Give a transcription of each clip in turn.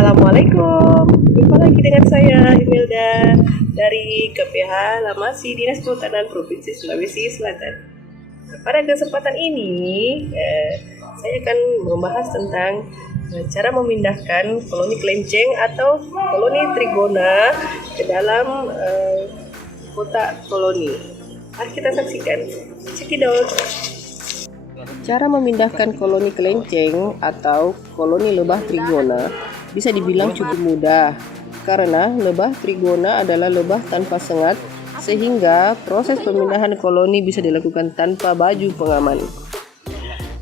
Assalamualaikum. Jumpa lagi dengan saya Imelda dari KPH Lamasi Dinas Kehutanan Provinsi Sulawesi Selatan. Pada kesempatan ini saya akan membahas tentang cara memindahkan koloni kelenceng atau koloni trigona ke dalam kotak koloni. Mari kita saksikan. Cekidot. Cara memindahkan koloni kelenceng atau koloni lebah trigona bisa dibilang cukup mudah karena lebah trigona adalah lebah tanpa sengat, sehingga proses pemindahan koloni bisa dilakukan tanpa baju pengaman.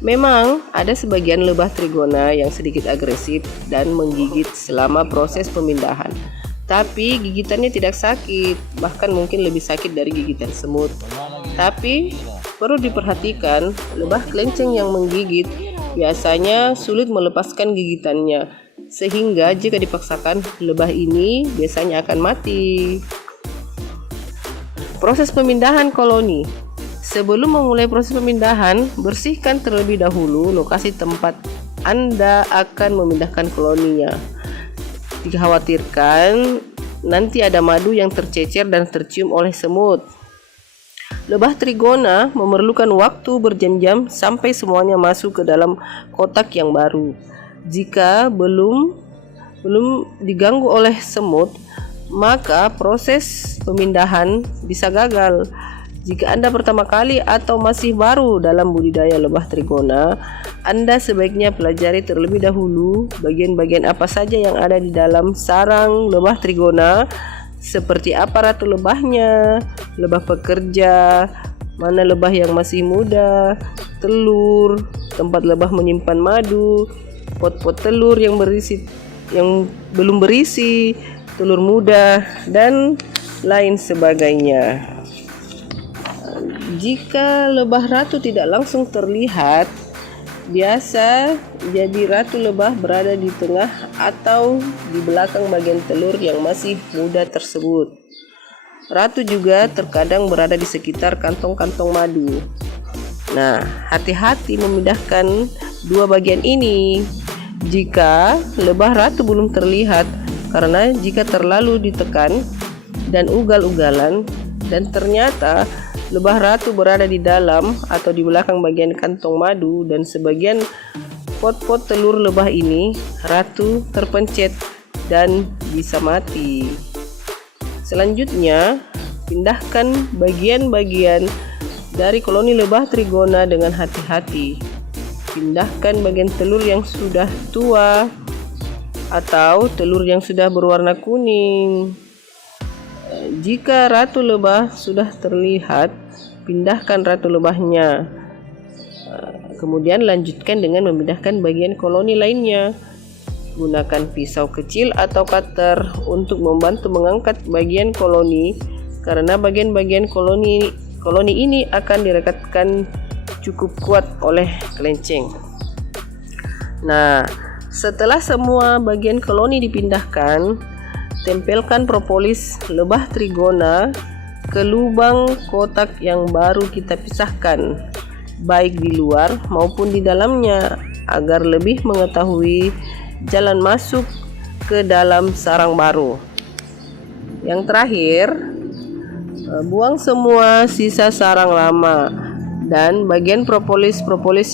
Memang ada sebagian lebah trigona yang sedikit agresif dan menggigit selama proses pemindahan, tapi gigitannya tidak sakit, bahkan mungkin lebih sakit dari gigitan semut. Tapi perlu diperhatikan, lebah kelenceng yang menggigit biasanya sulit melepaskan gigitannya, sehingga jika dipaksakan, lebah ini biasanya akan mati. Proses pemindahan koloni. Sebelum memulai proses pemindahan, bersihkan terlebih dahulu lokasi tempat Anda akan memindahkan koloninya. Dikhawatirkan nanti ada madu yang tercecer dan tercium oleh semut. Lebah trigona memerlukan waktu berjam-jam sampai semuanya masuk ke dalam kotak yang baru. Jika belum diganggu oleh semut, maka proses pemindahan bisa gagal. Jika Anda pertama kali atau masih baru dalam budidaya lebah trigona, Anda sebaiknya pelajari terlebih dahulu bagian-bagian apa saja yang ada di dalam sarang lebah trigona, seperti apa ratu lebahnya, lebah pekerja, mana lebah yang masih muda, telur, tempat lebah menyimpan madu, pot-pot telur yang belum berisi, telur muda, dan lain sebagainya. Jika lebah ratu tidak langsung terlihat, biasa jadi ratu lebah berada di tengah atau di belakang bagian telur yang masih muda tersebut. Ratu juga terkadang berada di sekitar kantong-kantong madu. Nah, hati-hati memindahkan dua bagian ini jika lebah ratu belum terlihat, karena jika terlalu ditekan dan ugal-ugalan dan ternyata lebah ratu berada di dalam atau di belakang bagian kantong madu dan sebagian pot-pot telur lebah ini, ratu terpencet dan bisa mati. Selanjutnya, pindahkan bagian-bagian dari koloni lebah trigona dengan hati-hati. Pindahkan bagian telur yang sudah tua atau telur yang sudah berwarna kuning. Jika ratu lebah sudah terlihat, pindahkan ratu lebahnya. Kemudian lanjutkan dengan memindahkan bagian koloni lainnya. Gunakan pisau kecil atau cutter untuk membantu mengangkat bagian koloni, karena bagian-bagian koloni ini akan direkatkan cukup kuat oleh kelenceng. Nah, setelah semua bagian koloni dipindahkan, tempelkan propolis lebah trigona ke lubang kotak yang baru kita pisahkan, baik di luar maupun di dalamnya, agar lebih mengetahui jalan masuk ke dalam sarang baru. Yang terakhir, buang semua sisa sarang lama dan bagian propolis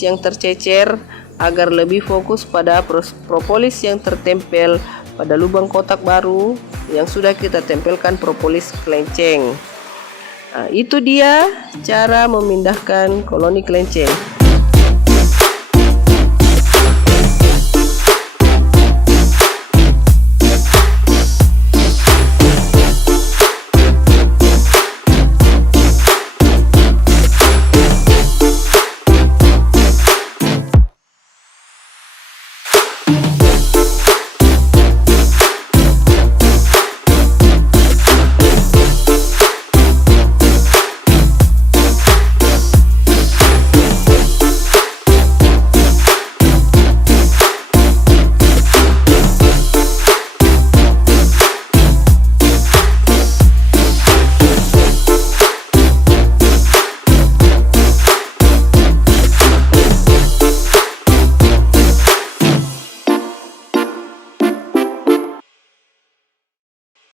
yang tercecer agar lebih fokus pada propolis yang tertempel pada lubang kotak baru yang sudah kita tempelkan propolis kelenceng. Itu dia cara memindahkan koloni kelenceng.